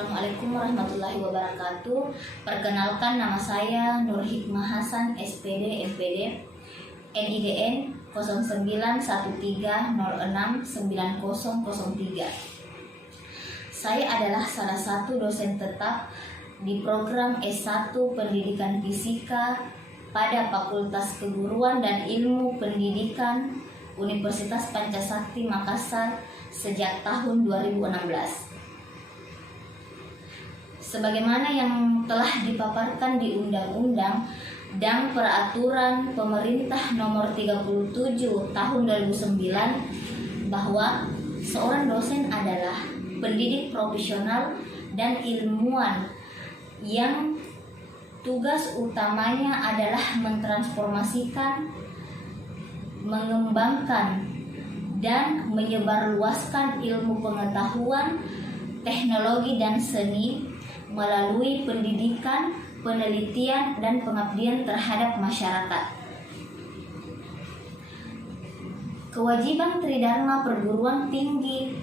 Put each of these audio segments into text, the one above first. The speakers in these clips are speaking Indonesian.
Assalamualaikum warahmatullahi wabarakatuh. Perkenalkan, nama saya Nur Hikmah Hasan, SPD, MPD, NIDN 0913069003. Saya adalah salah satu dosen tetap di program S1 Pendidikan Fisika pada Fakultas Keguruan dan Ilmu Pendidikan Universitas Pancasakti Makassar sejak tahun 2016. Sebagaimana yang telah dipaparkan di Undang-Undang dan Peraturan Pemerintah Nomor 37 Tahun 2009 bahwa seorang dosen adalah pendidik profesional dan ilmuwan yang tugas utamanya adalah mentransformasikan, mengembangkan, dan menyebarluaskan ilmu pengetahuan, teknologi, dan seni melalui pendidikan, penelitian, dan pengabdian terhadap masyarakat. Kewajiban Tridharma Perguruan Tinggi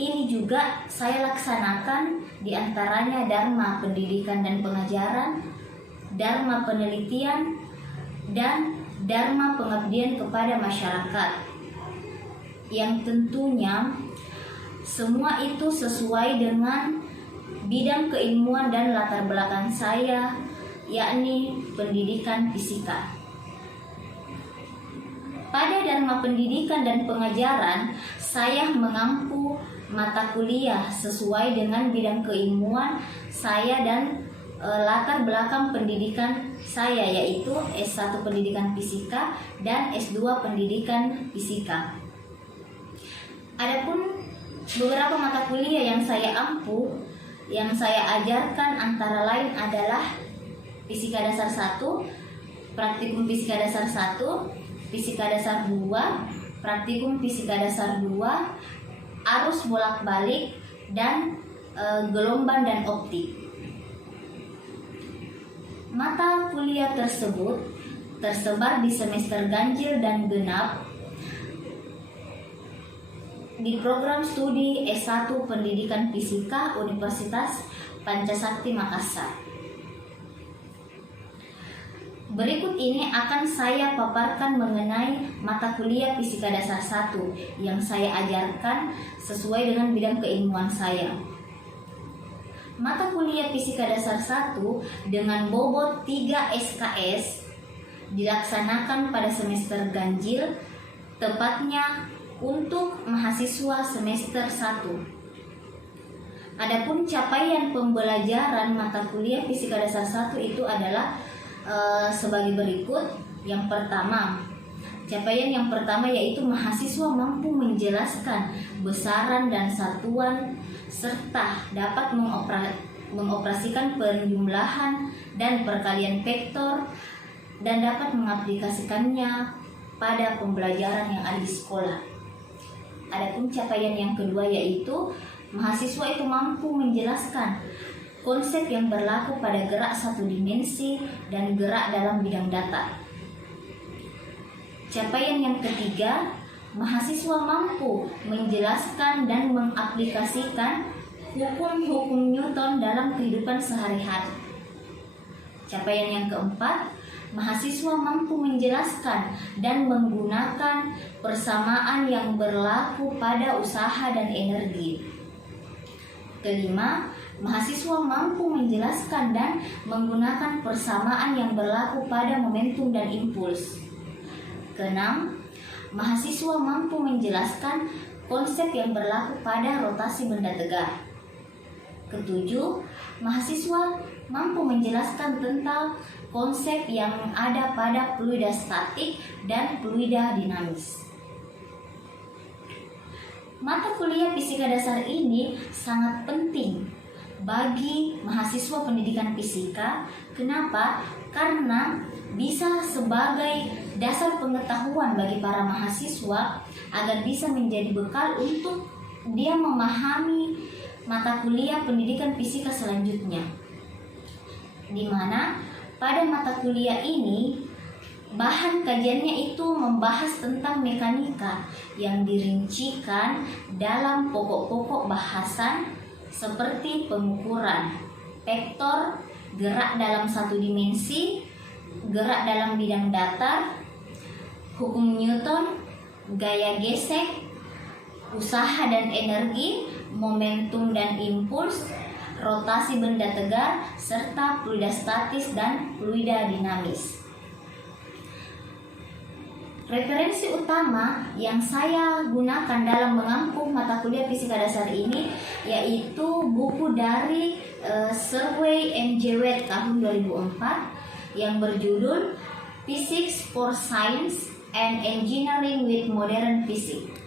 ini juga saya laksanakan, diantaranya Dharma Pendidikan dan Pengajaran, Dharma Penelitian, dan Dharma Pengabdian kepada masyarakat, yang tentunya semua itu sesuai dengan bidang keilmuan dan latar belakang saya, yakni pendidikan fisika. Pada Dharma Pendidikan dan Pengajaran, saya mengampu mata kuliah sesuai dengan bidang keilmuan saya dan latar belakang pendidikan saya, yaitu S1 Pendidikan Fisika dan S2 Pendidikan Fisika. Adapun beberapa mata kuliah yang saya ampu, yang saya ajarkan antara lain adalah Fisika Dasar 1, Praktikum Fisika Dasar 1, Fisika Dasar 2, Praktikum Fisika Dasar 2, Arus bolak-balik, dan gelombang dan optik. Mata kuliah tersebut tersebar di semester ganjil dan genap di program studi S1 Pendidikan Fisika Universitas Pancasakti Makassar. Berikut ini akan saya paparkan mengenai mata kuliah Fisika Dasar 1 yang saya ajarkan sesuai dengan bidang keilmuan saya. Mata kuliah Fisika Dasar 1 dengan bobot 3 SKS dilaksanakan pada semester ganjil, tepatnya untuk mahasiswa semester 1. Adapun capaian pembelajaran mata kuliah Fisika Dasar 1 itu adalah sebagai berikut. Yang pertama, capaian yang pertama yaitu mahasiswa mampu menjelaskan besaran dan satuan serta dapat mengoperasikan penjumlahan dan perkalian vektor dan dapat mengaplikasikannya pada pembelajaran yang ada di sekolah. Adapun capaian yang kedua yaitu mahasiswa itu mampu menjelaskan konsep yang berlaku pada gerak satu dimensi dan gerak dalam bidang data. Capaian yang ketiga, mahasiswa mampu menjelaskan dan mengaplikasikan hukum-hukum Newton dalam kehidupan sehari-hari. Capaian yang keempat, mahasiswa mampu menjelaskan dan menggunakan persamaan yang berlaku pada usaha dan energi. Kelima, mahasiswa mampu menjelaskan dan menggunakan persamaan yang berlaku pada momentum dan impuls. Keenam, mahasiswa mampu menjelaskan konsep yang berlaku pada rotasi benda tegak. Ketujuh, mahasiswa mampu menjelaskan tentang konsep yang ada pada fluida statik dan fluida dinamis. Mata kuliah Fisika Dasar ini sangat penting bagi mahasiswa pendidikan fisika. Kenapa? Karena bisa sebagai dasar pengetahuan bagi para mahasiswa agar bisa menjadi bekal untuk dia memahami mata kuliah pendidikan fisika selanjutnya, di mana pada mata kuliah ini bahan kajiannya itu membahas tentang mekanika yang dirincikan dalam pokok-pokok bahasan seperti pengukuran, vektor, gerak dalam satu dimensi, gerak dalam bidang datar, hukum Newton, gaya gesek, usaha dan energi, momentum dan impuls, rotasi benda tegar, serta fluida statis dan fluida dinamis. Referensi utama yang saya gunakan dalam mengampu mata kuliah fisika dasar ini yaitu buku dari Survey and Jewett tahun 2004 yang berjudul Physics for Science and Engineering with Modern Physics.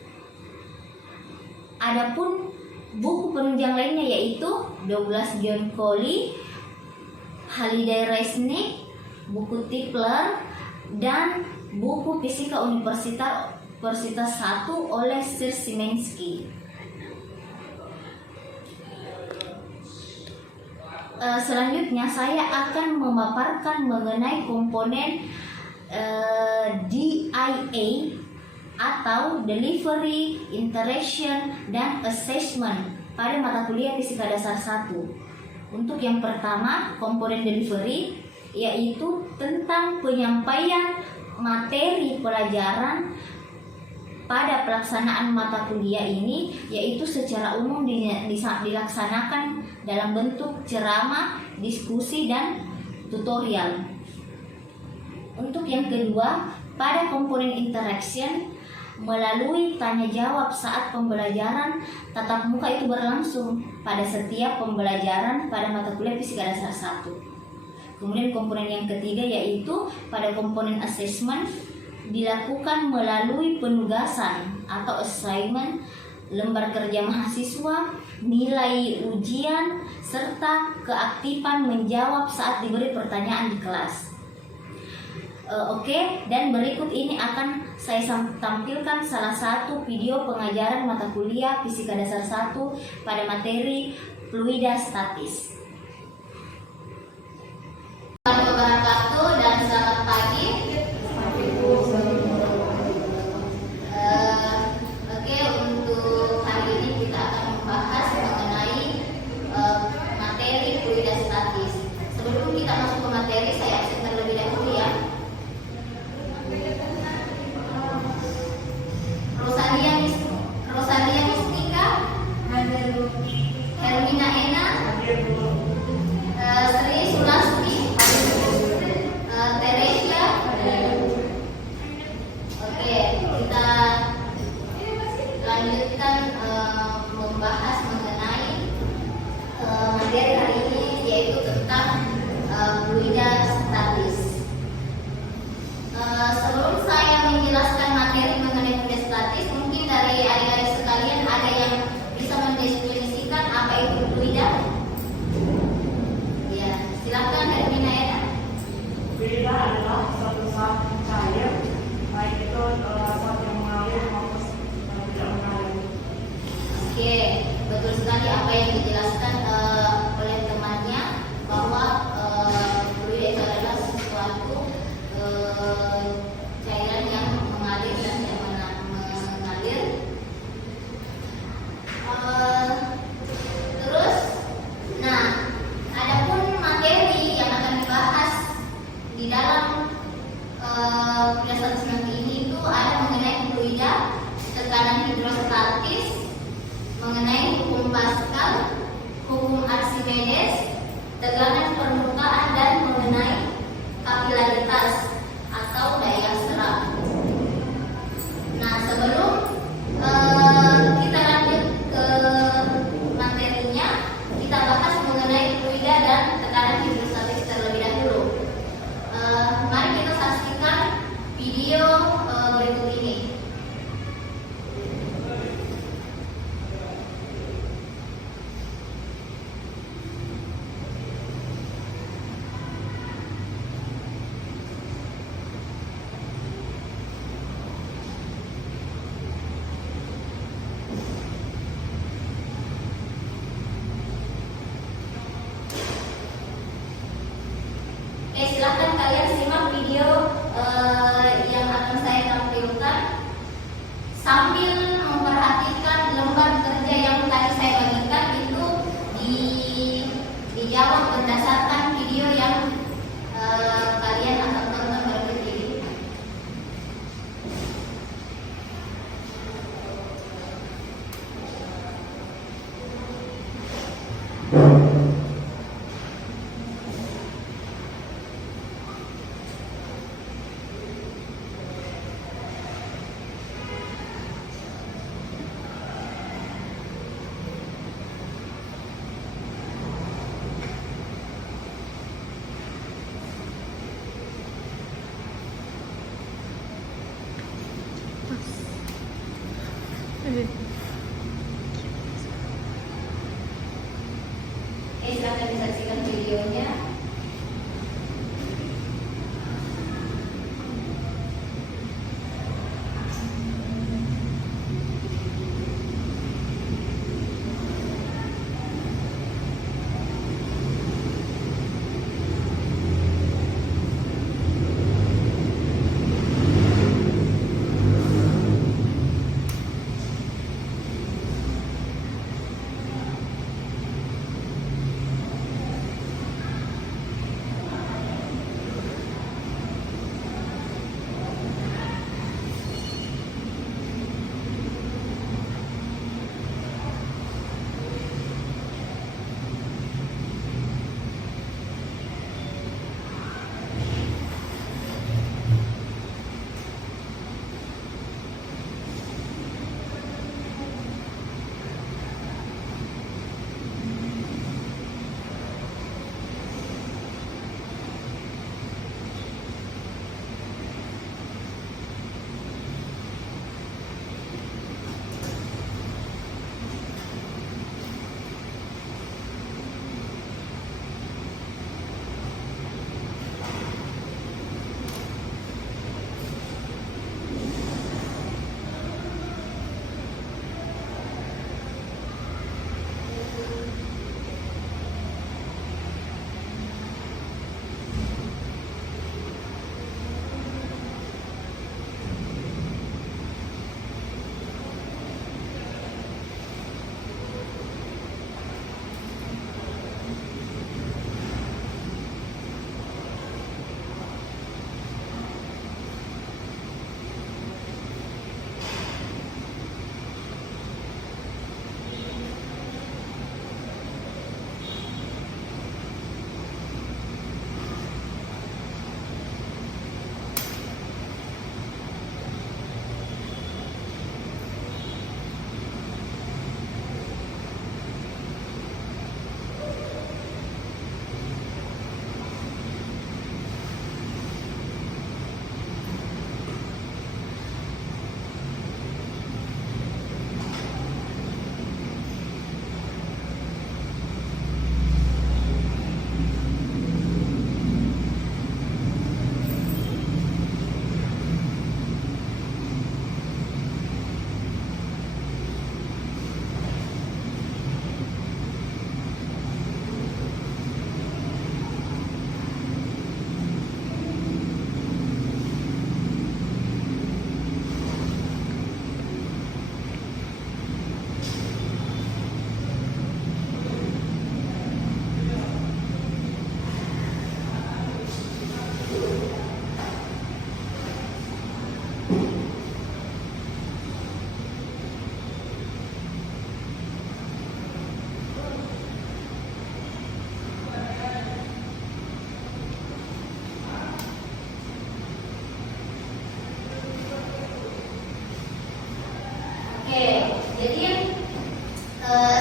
Adapun buku penunjang lainnya yaitu Douglas John Coley, Halliday Resnick, buku Tipler, dan buku Fisika Universitas 1 oleh Sir Szymanski. Selanjutnya saya akan memaparkan mengenai komponen DIA atau Delivery, Interaction, dan Assessment pada mata kuliah Fisika Dasar 1. Untuk yang pertama, komponen delivery yaitu tentang penyampaian materi pelajaran pada pelaksanaan mata kuliah ini, yaitu secara umum dilaksanakan dalam bentuk ceramah, diskusi, dan tutorial. Untuk yang kedua, pada komponen interaction melalui tanya jawab saat pembelajaran tatap muka itu berlangsung pada setiap pembelajaran pada mata kuliah Fisika Dasar 1. Kemudian komponen yang ketiga yaitu pada komponen assessment dilakukan melalui penugasan atau assignment, lembar kerja mahasiswa, nilai ujian, serta keaktifan menjawab saat diberi pertanyaan di kelas. Oke, dan berikut ini akan saya tampilkan salah satu video pengajaran mata kuliah Fisika Dasar 1 pada materi fluida statis. Assalamualaikum warahmatullahi wabarakatuh dan selamat pagi. Oke, untuk hari ini kita akan membahas mengenai materi fluida statis. Sebelum kita masuk ke materi, saya absen terlebih dahulu ya. Rosalia Mistika, Hermina Ena, Sri Sulasmi, Teresia. Oke, kita lanjutkan membahas mengenai materi hari ini yaitu tentang fluida statis. Sebelum saya menjelaskan materi mengenai fluida statis, mungkin dari adik-adik sekalian ada yang bisa mendefinisikan apa itu fluida? Ya, silakan Hermina Ena. Fluida adalah suatu zat cair, baik itu zat yang mengalir maupun tidak mengalir. Oke, betul sekali apa yang dijelaskan oleh temannya bahwa fluida itu adalah sesuatu cairan yang mengalir dan tidak mengalir. Terus, nah, adapun materi yang akan dibahas di dalam fluida statis nanti ini itu ada mengenai fluida, tekanan hidrostatis, mengenai hukum Pascal, hukum Archimedes, tegangan permukaan, dan mengenai kapilaritas atau daya serap. Nah, sebelum kita lanjut ke materinya, kita bahas mengenai fluida dan tekanan hidrostatis terlebih dahulu. Mari kita saksikan video berikut ini. Silakan disaksikan videonya.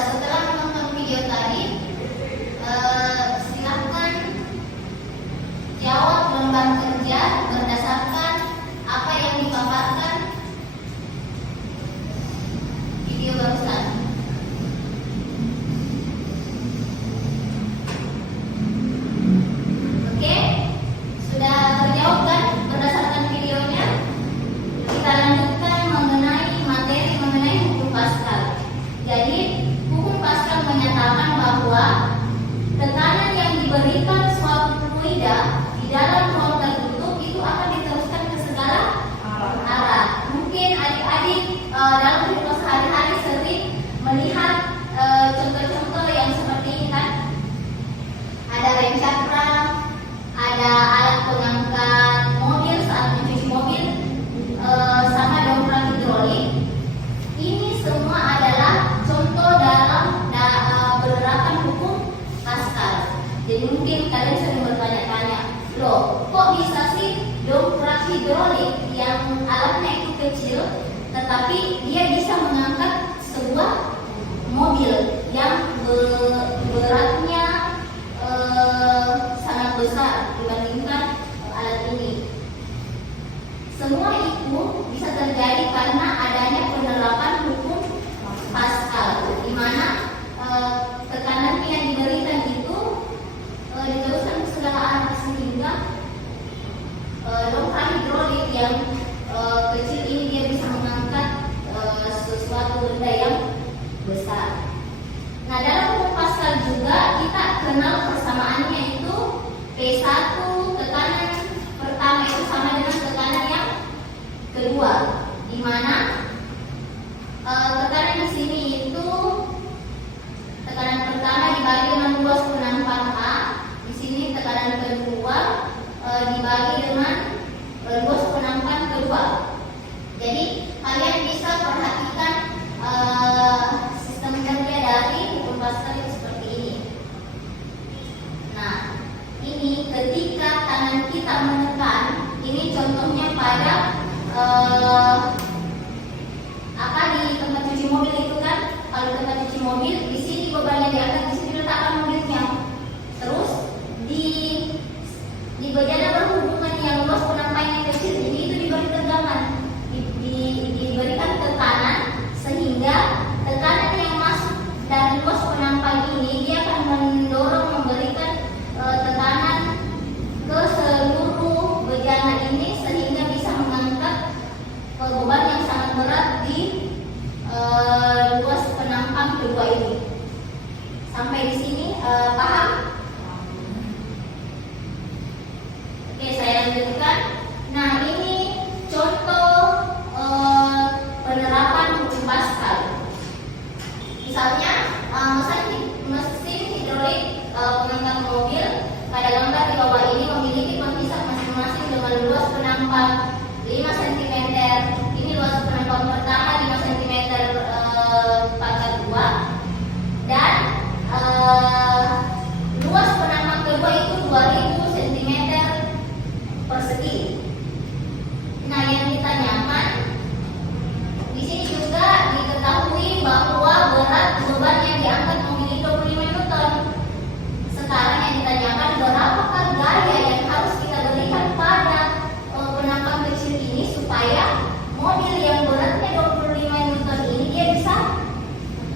Setelah menonton video tadi, silakan jawab lembar kerja berdasarkan apa yang dipaparkan video barusan. Oke, sudah terjawab kan berdasarkan videonya? Kita lanjutkan mengenai materi mengenai hukum Pascal. Jadi, hukum Pascal menyatakan bahwa tekanan yang diberikan suatu fluida di dalam ruang tertutup itu akan diteruskan ke segala arah. Mungkin adik-adik dalam kehidupan sehari-hari sering melihat contoh-contoh yang seperti ini kan? Ada rem cakra, ada alat pengangkat mobil saat mencuci mobil, sama dompet hidrolik. Ini semua adalah contoh dalam penerapan hukum Pascal. Jadi mungkin kalian sering bertanya-tanya, loh kok bisa sih dompet hidrolik yang alatnya itu kecil, tetapi dia bisa mengangkat sebuah mobil yang beratnya sangat besar dibandingkan alat ini. Semua itu bisa terjadi karena adanya penerapan hukum Pascal, di mana tekanan yang diberikan itu P1 tekanan pertama itu sama dengan tekanan yang kedua, di mana tekanan di sini itu tekanan pertama dibagi dengan luas penampak A. Di sini tekanan kedua dibagi dengan luas penampak kedua. Jadi kalian bisa perhatikan sistem kerja dari hukum Pascal itu seperti ini. Nah, ini ketika tangan kita menekan, ini contohnya pada di tempat cuci mobil itu kan. Kalau tempat cuci mobil, di sini bebannya diangkat, di sini diletakkan mobilnya. Terus di bagian berhubungan yang luas penampaknya kecil, jadi itu diberi tegangan, diberikan tekanan sehingga tekanan yang masuk dari luas penampak ini dia akan mendorong, memberikan tekanan ke seluruh bejana ini sehingga bisa mengangkat beban yang sangat berat di luas penampak kedua ini. Sampai di sini paham? Oke, saya lanjutkan. Nah, ini contoh penerapan hukum Pascal. Misalnya mesin hidrolik pengangkat mobil pada gambar di bawah ini memiliki pempisah masing-masing dengan luas penampak 5 cm. Ini luas penampak pertama 5 cm pangkat 2, dan luas penampak kedua itu 2000 cm persegi. Nah, yang ditanyakan di sini juga diketahui bahwa berat beban yang diangkat memiliki 25 Newton. Sekarang yang ditanyakan berapakah gaya yang harus kita berikan pada penampak kecil ini supaya mobil yang beratnya 25 Newton ini dia bisa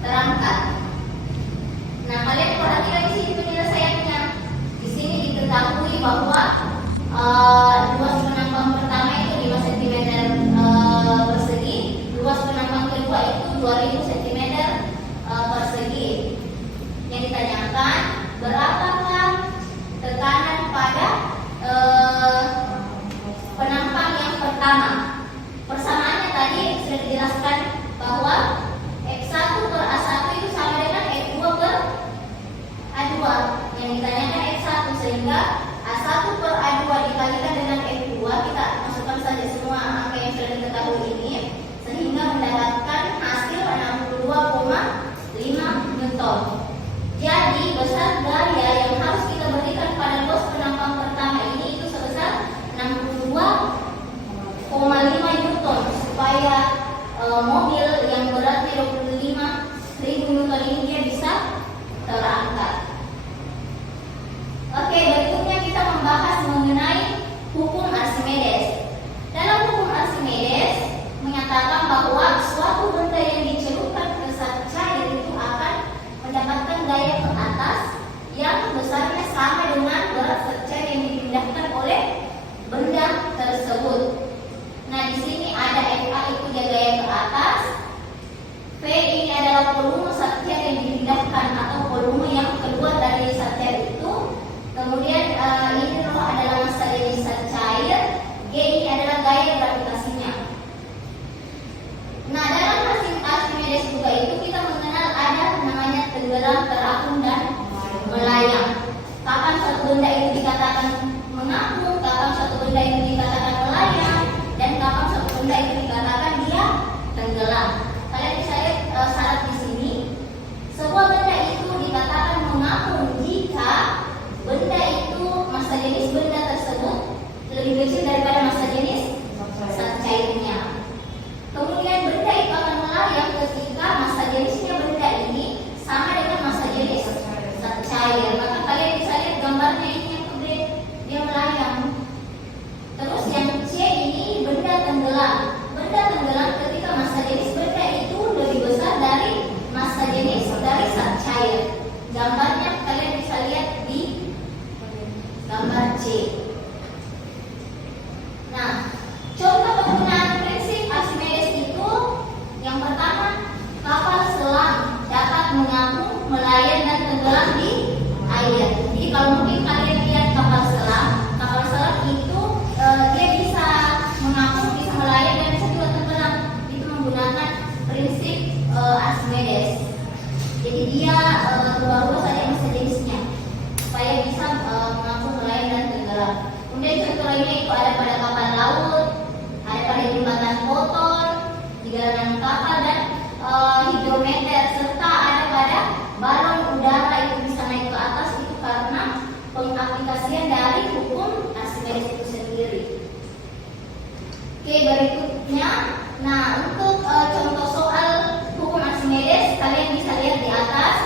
terangkat. Nah, kalian perhatikan di sini penyelesaiannya. Di sini diketahui bahwa luas penambang pertama itu 5 cm persegi, luas penambang kedua itu 2000 cm persegi. Yang ditanyakan berapakah tekanan pada penampang yang pertama. Persamaannya tadi sudah dijelaskan bahwa X1 per A1 itu sama dengan X2 per A2. Yang ditanyakan X1, sehingga A1 per A2 dikalikan dengan X2, kita masukkan saja semua angka yang sudah diketahui ini, sehingga mendapatkan hasil 62,5 Newton. Jadi besar gaya yang harus kita berikan pada luas penampang pertama ini itu sebesar 62,5 Newton supaya mobil yang beratnya 25.000 Newton ini dia bisa terangkat. Oke, berikutnya kita membahas mengenai hukum Archimedes. Dalam hukum Archimedes menyatakan bahwa suatu benda yang dicelupkan ke zat cair itu akan mendapatkan gaya ke atas yang besarnya sama dengan berat zat cair yang dipindahkan oleh benda tersebut. Nah, di sini ada FA itu dia gaya ke atas. V ini adalah volume zat cair yang dipindahkan atau volume yang keluar dari zat cair itu. Kemudian ini adalah massa dari zat cair. G ini adalah gaya gravitasinya. Nah, dalam Archimedes juga itu kita mengenal ada namanya tenggelam, terapung, dan melayang. Kapan suatu benda itu dikatakan mengapung, kapan suatu benda itu dikatakan melayang, dan kapan suatu benda itu dikatakan dia tenggelam. Kalian bisa lihat syarat di sini. Sebuah benda itu dikatakan mengapung jika benda itu massa jenis benda tersebut lebih kecil daripada massa jenis zat cairnya. Kemudian benda itu akan melayang ketika massa jenisnya benda ini sama dengan massa jenis zat cair. Maka kalian bisa lihat gambarnya ini yang gede, dia melayang. Terus yang C ini benda tenggelam. Benda tenggelam ketika massa jenis benda itu lebih besar dari massa jenis dari zat cair. Gambarnya kalian bisa lihat di gambar C. Nah, contoh penggunaan prinsip Archimedes itu yang pertama, kapal selam dapat mengapung, melayang, dan tenggelam di air. Jadi kalau mungkin kalian lihat kapal selam Jadi dia rubah-rubah saja masa jenisnya supaya bisa mengangkut nelayan dan tenggelam. Kemudian contoh lainnya itu ada pada kapal laut, ada pada jembatan kotor, jalanan kapal dan hidrometer, serta ada pada balon udara itu bisa naik ke atas itu karena pengaplikasian dari hukum Archimedes itu sendiri. Oke, berikutnya, nah untuk contoh soal hukum Archimedes kalian bisa lihat di atas.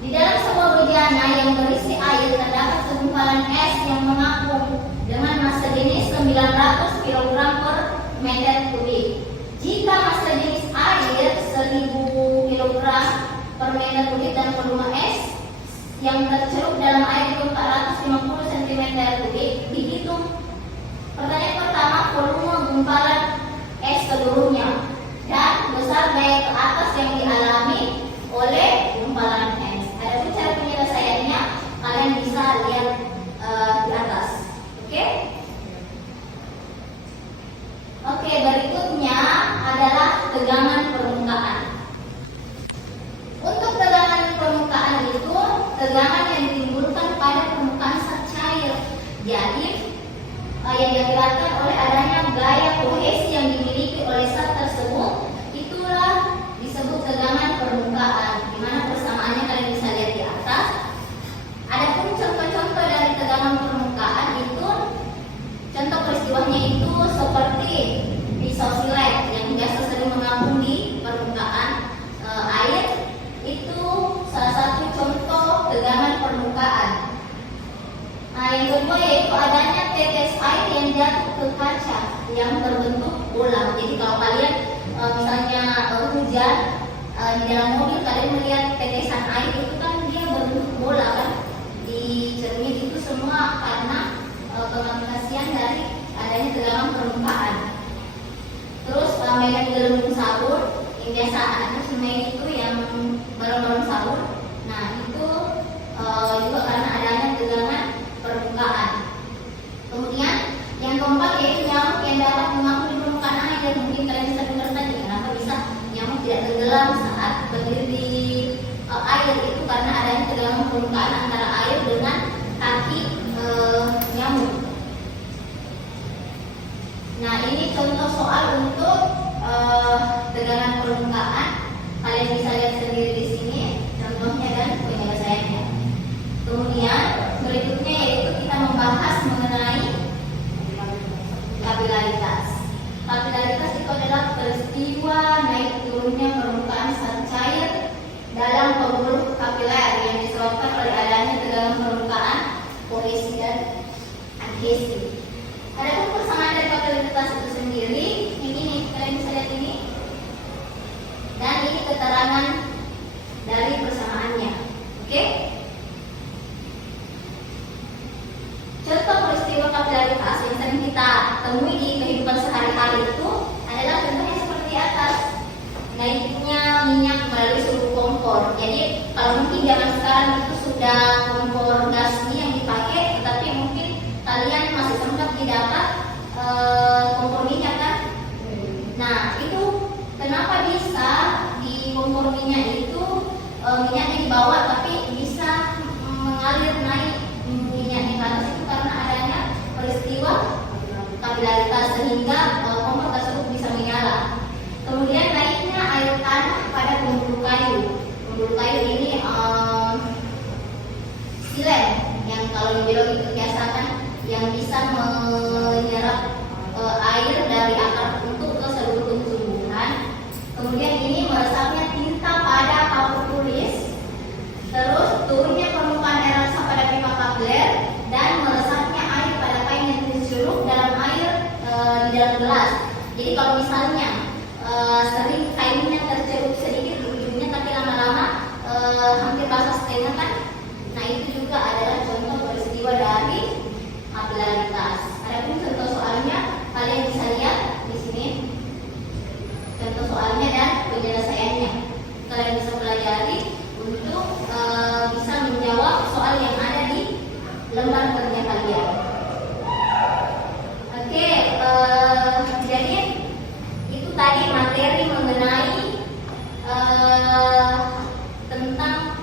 Di dalam sebuah bejana yang berisi air terdapat segumpalan es yang mengapung dengan massa jenis 900 kg per meter kubik. Jika massa jenis air 1000 kg per meter kubik dan volume es yang tercelup dalam air itu 450 cm kubik dihitung. Pertanyaan pertama, volume gumpalan es seluruhnya dan besar daya ke atas yang dialami oleh gumpalan es. Adapun cara penyelesaiannya kalian bisa lihat di atas. Oke? Oke, berikutnya adalah tegangan permukaan. Untuk tegangan permukaan itu tegangan yang ditimbulkan pada permukaan zat cair. Jadi yang diakibatkan oleh adanya gaya kohesi yang dimiliki oleh zat tersebut, itulah disebut tegangan permukaan. Dimana persamaannya kalian bisa lihat di atas. Adapun contoh-contoh dari tegangan permukaan itu, contoh peristiwanya itu seperti pisau silet yang biasa sering mengapung di permukaan air, itu salah satu contoh tegangan permukaan. Nah, yang kedua yaitu adanya tetes air yang jatuh ke kaca yang berbentuk bola. Jadi kalau kalian misalnya hujan di dalam mobil, kalian melihat tetesan air itu kan dia berbentuk bola kan di cermin, itu semua karena pengaplikasian dari adanya tegangan permukaan. Terus mainan gelembung sahur yang biasa anak-anak main itu yang balon-balon sahur. Nah itu juga karena adanya tegangan permukaan. Kemudian yang keempat yaitu nyamuk yang dapat mengapung di permukaan air. Dan mungkin kalian bisa dengar tadi kenapa bisa nyamuk tidak tenggelam saat berdiri di air, itu karena adanya tegangan permukaan antara air dengan kaki nyamuk. Nah ini contoh soal untuk tegangan permukaan. Kalian bisa lihat sendiri di sini contohnya dan penyelesaiannya. Kemudian berikutnya yaitu kita membahas mengenai kapilaritas. Kapilaritas itu adalah peristiwa naik turunnya permukaan zat cair dalam pembuluh kapiler yang disebabkan oleh adanya tegangan permukaan, kohesi dan adhesi. Adapun persamaan dari kapilaritas itu sendiri, ini kalian bisa lihat ini. Dan ini keterangan dari persamaannya. Oke? Contoh peristiwa kapilaritas yang sering kita temui di kehidupan sehari-hari itu adalah contohnya seperti atas. Naiknya minyak melalui sumbu kompor. Jadi kalau mungkin zaman sekarang itu sudah kompor gas yang dipakai, tetapi mungkin kalian masih sempat didapat kompor minyak kan? Nah itu kenapa bisa di kompor minyak itu minyaknya dibawa tapi bisa mengalir naik minyaknya ke atas, itu karena adanya peristiwa kapilaritas sehingga kompor tersebut bisa menyala. Kemudian naiknya air tanah pada pembuluh kayu. Pembuluh kayu ini silem yang kalau di biologi itu biasa kan yang bisa menyerap air dari akar untuk ke seluruh tumbuhan. Kemudian ini meresapnya tinta pada paku tulis, terus turunnya permukaan air resap pada pipa kapiler, dan meresapnya air pada kain yang dicelup dalam air di dalam gelas. Jadi kalau misalnya sering kainnya tercelup sedikit di ujungnya tapi lama-lama hampir basah setengah kan, nah itu juga adalah contoh peristiwa dari kapilaritas. Adapun contoh soalnya kalian bisa lihat di sini contoh soalnya dan penyelesaiannya. Kalian bisa pelajari untuk bisa menjawab soal yang ada di lembar kerja kalian. Oke, jadi itu tadi materi mengenai tentang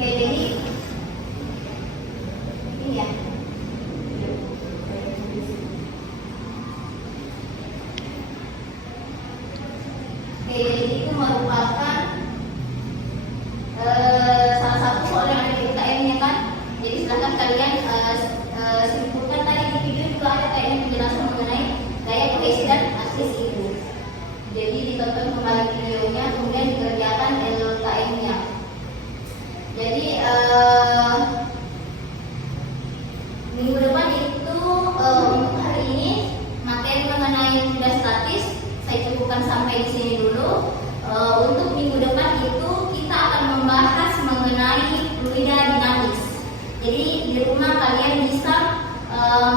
Oke, jadi ini ya. Oke, jadi itu merupakan salah satu soal yang ada di UTM-nya kan. Jadi silahkan kalian simpulkan. Tadi di video juga ada kayaknya penjelasan mengenai gaya kohesi dan aksis itu. Jadi ditonton kembali videonya, kemudian dikerjakan LKM-nya. Jadi minggu depan itu untuk hari ini materi mengenai fluida statis saya cukupkan sampai di sini dulu. Untuk minggu depan itu kita akan membahas mengenai fluida dinamis. Jadi di rumah kalian bisa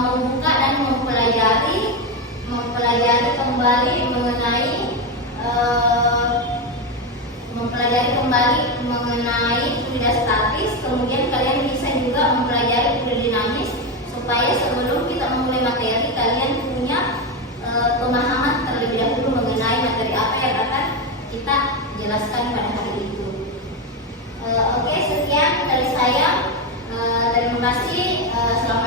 membuka dan mempelajari kembali fluida statis. Kemudian kalian bisa juga mempelajari fluida dinamis supaya sebelum kita memulai materi kalian punya pemahaman terlebih dahulu mengenai materi apa yang akan kita jelaskan pada hari itu. Oke, sekian dari saya. Terima kasih. Selamat